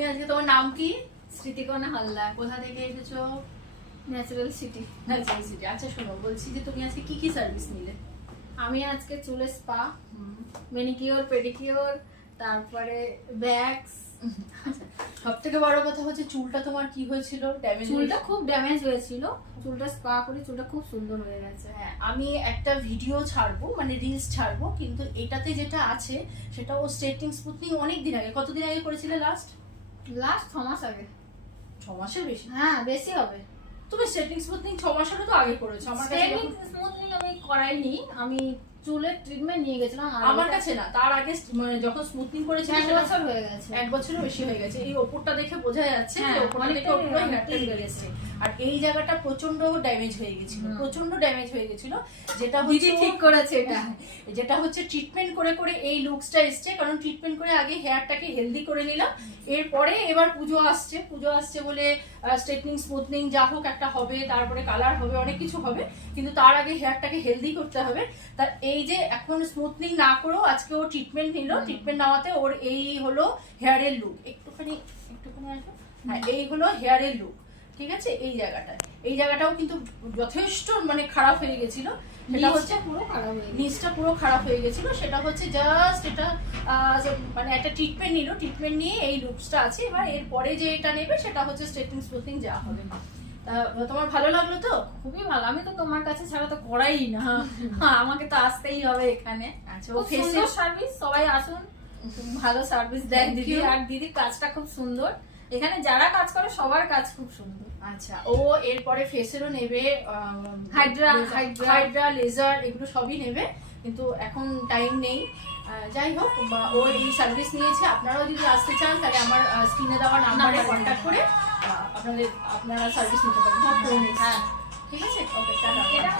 তুমি আজকে তোমার নাম কি? স্মৃতিকণা হালদার। কোথা থেকে এসেছো? Natural city. Natural city. আচ্ছা শোনো, বলছি যে তুমি আজকে কি কি সার্ভিস নিলে? আমি আজকে চুলের স্পা, ম্যানিকিওর, পেডিকিওর, তারপরে ভ্যাক্স। সব থেকে বড় কথা হচ্ছে চুলটা তোমার কি হয়েছিল? ড্যামেজ। চুলটা খুব ড্যামেজ হয়েছিল, চুলটা স্পা করে চুলটা খুব সুন্দর হয়ে গেছে। হ্যাঁ, আমি একটা ভিডিও ছাড়বো, মানে রিলস ছাড়বো, কিন্তু এটাতে যেটা আছে সেটা ও স্ট্রেটিং স্মুথনিং অনেক দিন আগে, কতদিন আগে করেছিলে লাস্ট? 6 মাস আগে। 6 মাসের বেশি? হ্যাঁ, বেশি হবে। তুমি স্ট্রেটিং স্মুথনিং 6 মাসেরও তো আগে করেছো। আমার কাছে স্ট্রেটিং স্মুথনিং আমি করাইনি, আমি চুলের ট্রিটমেন্ট নিয়ে গেছিলাম। আমার কাছে না, তার আগে মানে যখন স্মুথনিং করেছিল 1 বছর হয়ে গেছে। 1 বছরেরও বেশি হয়ে গেছে। এই ওপরটা দেখে বোঝা যাচ্ছে যে হ্যাঁ, ওপরটা দেখে পুরো হেয়ারটা বেরিয়েছে। আর এই জায়গাটা প্রচন্ড ড্যামেজ হয়ে গেছিল, প্রচন্ড ড্যামেজ হয়ে গেছিল, যেটা দিদি ঠিক করেছে এটা। যেটা হচ্ছে ট্রিটমেন্ট করে করে এই লুকসটা এসছে। কারণ ট্রিটমেন্ট করে আগে হেয়ারটাকে হেলদি করে নিলাম, এরপরে এবার পুজো আসছে বলে স্ট্রেটনিং স্মুথনিং যা হোক একটা হবে, তারপরে কালার হবে, অনেক কিছু হবে, কিন্তু তার আগে হেয়ারটাকে হেলদি করতে হবে। তা এই যে এখন স্মুথনিং না করেও আজকে ও ট্রিটমেন্ট নিল, ট্রিটমেন্ট নেওয়াতে ওর এই হলো হেয়ারের লুক। একটুখানি আসো। হ্যাঁ, এই হলো হেয়ারের লুক, ঠিক আছে? এই জায়গাটাও কিন্তু যথেষ্ট মানে খারাপ হয়ে গেছিল, সেটা হচ্ছে পুরো খারাপ হয়ে গেছে। নিচটা পুরো খারাপ হয়ে গেছিল। সেটা হচ্ছে জাস্ট এটা মানে একটা ট্রিটমেন্ট নিল, ট্রিটমেন্ট নিয়ে এই লুকসটা আছে। এবার এরপরে যে এটা নেবে সেটা হচ্ছে স্ট্রেটিং স্মুথনিং যা হবে। তোমার ভালো লাগলো তো? খুবই ভালো। আমি তো তোমার কাছে ছাড়া তো করাই না, আমাকে তো আসতেই হবে এখানে। আচ্ছা, খুব সুন্দর সার্ভিস, সবাই আসুন, ভালো সার্ভিস দেয় দিদি। আর দিদির কাজটা খুব সুন্দর, এখানে যারা কাজ করে সবার কাজ খুব সুন্দর। আচ্ছা, ও এরপরে ফেসেরও নেবে, হাইড্রা, লেজার, এগুলো সবই নেবে, কিন্তু এখন টাইম নেই। যাই হোক, ও এই সার্ভিস নিয়েছে। আপনারাও যদি আসতে চান তাহলে আমার স্ক্রিনে দেওয়া নাম্বারে কন্ট্যাক্ট করে আপনারা সার্ভিস নিতে পারেন। হ্যাঁ, ঠিক আছে, ওকে, টাটা।